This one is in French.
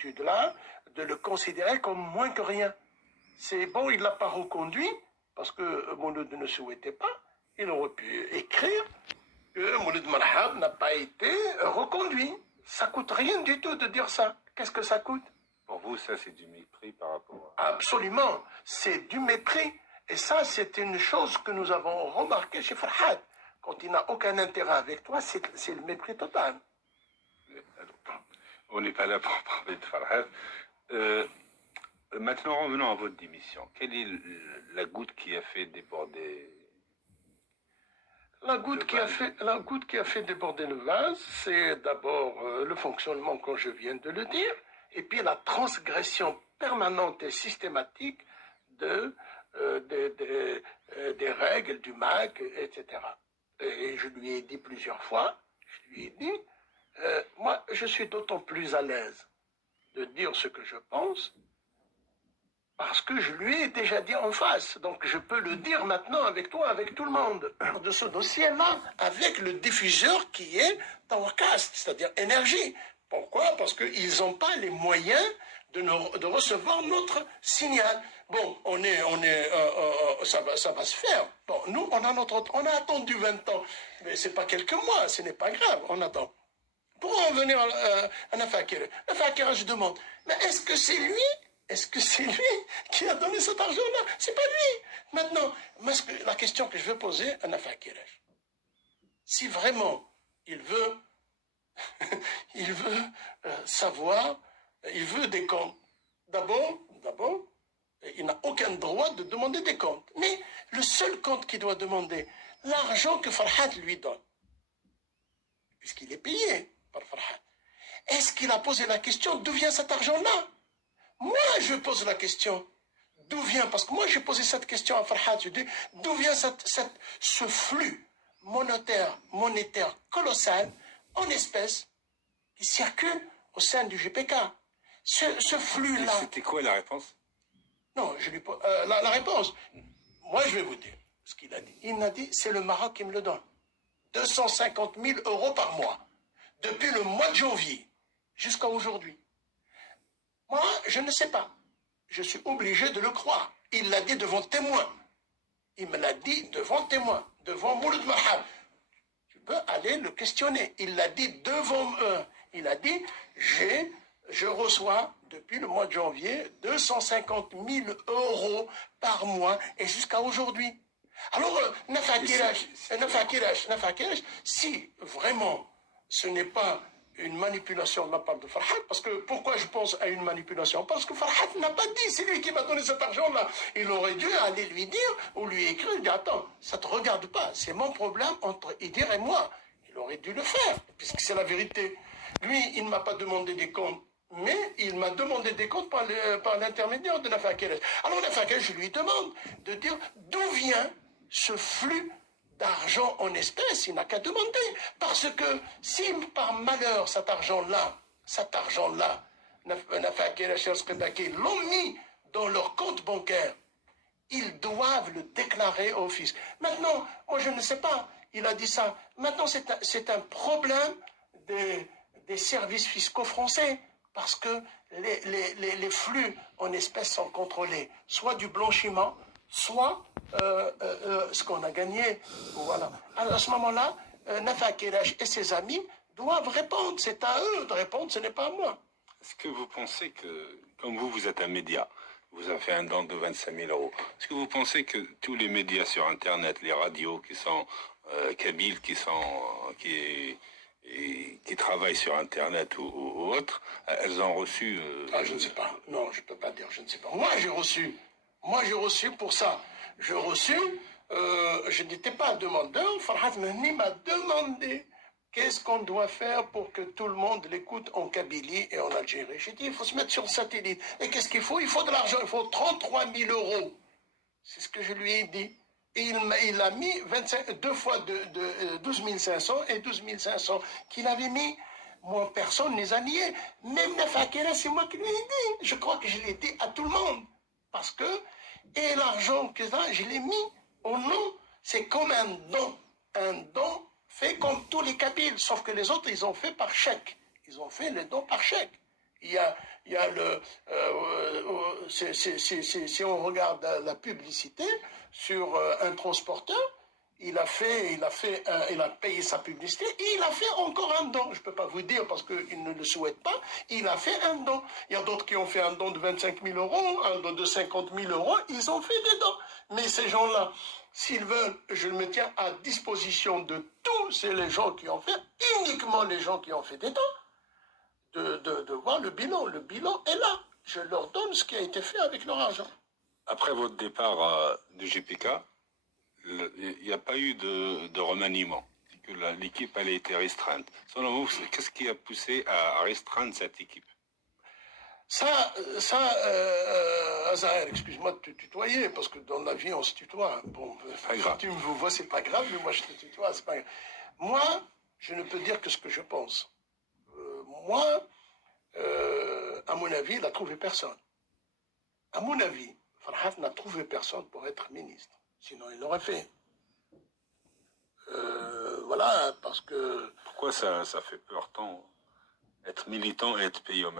attitude-là, de le considérer comme moins que rien. C'est bon, il ne l'a pas reconduit, parce que Mouloud ne souhaitait pas. Il aurait pu écrire que Mouloud Marhab n'a pas été reconduit. Ça coûte rien du tout de dire ça. Qu'est-ce que ça coûte? Pour vous, ça, c'est du mépris par rapport à... Absolument, c'est du mépris. Et ça, c'est une chose que nous avons remarqué chez Farhad. Quand il n'a aucun intérêt avec toi, c'est le mépris total. On n'est pas là pour parler de Farhad. Maintenant, revenons à votre démission. Quelle est la goutte qui a fait déborder la goutte qui a fait déborder le vase, c'est d'abord le fonctionnement, comme je viens de le dire, et puis la transgression permanente et systématique des règles du MAC, etc. Et je lui ai dit plusieurs fois, moi, je suis d'autant plus à l'aise de dire ce que je pense, parce que je lui ai déjà dit en face. Donc je peux le dire maintenant avec toi, avec tout le monde. De ce dossier-là, avec le diffuseur qui est Towercast, c'est-à-dire Énergie. Pourquoi? Parce qu'ils n'ont pas les moyens de recevoir notre signal. Bon, ça va se faire. Bon, nous, on a attendu 20 ans. Mais ce n'est pas quelques mois, ce n'est pas grave, on attend. Pour en venir à Nafakir, je demande, mais est-ce que c'est lui? Est-ce que c'est lui qui a donné cet argent-là? C'est pas lui. Maintenant, la question que je veux poser à Nafakir, si vraiment il veut, savoir, il veut des comptes, d'abord, il n'a aucun droit de demander des comptes. Mais le seul compte qu'il doit demander, l'argent que Farhad lui donne, puisqu'il est payé par Farhad, est-ce qu'il a posé la question d'où vient cet argent-là? Moi, je pose la question. D'où vient? Parce que moi, j'ai posé cette question à Farhad. Je dis, d'où vient ce flux monétaire colossal en espèces qui circule au sein du GPK? Ce flux-là... C'était quoi la réponse? Non, je lui pose... la réponse, moi, je vais vous dire ce qu'il a dit. Il m'a dit, c'est le Maroc qui me le donne. 250 000 € par mois. Depuis le mois de janvier jusqu'à aujourd'hui. Moi, je ne sais pas. Je suis obligé de le croire. Il l'a dit devant témoin. Il me l'a dit devant témoin, devant Mouloud Mahab. Tu peux aller le questionner. Il l'a dit devant eux. Il a dit, je reçois depuis le mois de janvier 250 000 € par mois et jusqu'à aujourd'hui. Alors, Nafakiraj, si vraiment ce n'est pas une manipulation de la part de Farhad, parce que pourquoi je pense à une manipulation? Parce que Farhad n'a pas dit, c'est lui qui m'a donné cet argent-là. Il aurait dû aller lui dire, ou lui écrire, il dit, attends, ça ne te regarde pas, c'est mon problème entre Idir et moi. Il aurait dû le faire, puisque c'est la vérité. Lui, il ne m'a pas demandé des comptes, mais il m'a demandé des comptes par l'intermédiaire de Nafakiraj. Alors Nafakiraj, je lui demande de dire d'où vient ce flux d'argent en espèces, il n'a qu'à demander. Parce que si par malheur cet argent-là, l'ont mis dans leur compte bancaire, ils doivent le déclarer au fisc. Maintenant, moi je ne sais pas, il a dit ça. Maintenant c'est un problème des services fiscaux français. Parce que les flux en espèces sont contrôlés. Soit du blanchiment, soit ce qu'on a gagné. Voilà. Alors à ce moment-là, Nafakiraj et ses amis doivent répondre. C'est à eux de répondre, ce n'est pas à moi. Est-ce que vous pensez que, comme vous êtes un média, vous avez fait un don de 25 000 €, est-ce que vous pensez que tous les médias sur Internet, les radios qui sont kabyles, qui travaillent sur Internet ou autres, elles ont reçu... je ne sais pas. Non, je ne peux pas dire, je ne sais pas. Moi, j'ai reçu pour ça. J'ai reçu, je n'étais pas demandeur, Farhad Mehni m'a demandé qu'est-ce qu'on doit faire pour que tout le monde l'écoute en Kabylie et en Algérie. J'ai dit, il faut se mettre sur le satellite. Et qu'est-ce qu'il faut? Il faut de l'argent, il faut 33 000 €. C'est ce que je lui ai dit. Et il a mis 2 fois 12 500 et 12 500 qu'il avait mis. Moi, personne ne les a niés. Même Nafakira, c'est moi qui lui ai dit. Je crois que je l'ai dit à tout le monde. Parce que, et l'argent que ça, je l'ai mis au nom. C'est comme un don. Un don fait comme tous les Kabyles. Sauf que les autres, ils ont fait par chèque. Ils ont fait les dons par chèque. il y a le... si on regarde la publicité sur un transporteur, il a payé sa publicité et il a fait encore un don. Je ne peux pas vous dire parce qu'il ne le souhaite pas. Il a fait un don. Il y a d'autres qui ont fait un don de 25 000 euros, un don de 50 000 euros. Ils ont fait des dons. Mais ces gens-là, s'ils veulent, je me tiens à disposition de tous les gens qui ont fait, uniquement les gens qui ont fait des dons, de voir le bilan. Le bilan est là. Je leur donne ce qui a été fait avec leur argent. Après votre départ de GPK, il n'y a pas eu de remaniement. Que l'équipe elle a été restreinte. Selon vous, qu'est-ce qui a poussé à restreindre cette équipe? Azaël, excuse-moi de te tutoyer, parce que dans la vie, on se tutoie. Bon, Pas grave. tu me vois, c'est pas grave, mais moi, je te tutoie, c'est pas grave. Moi, je ne peux dire que ce que je pense. Moi, à mon avis, il n'a trouvé personne. À mon avis, Farhat n'a trouvé personne pour être ministre. Sinon, il l'aurait fait. Voilà, parce que... Pourquoi ça fait peur tant être militant et être payé au même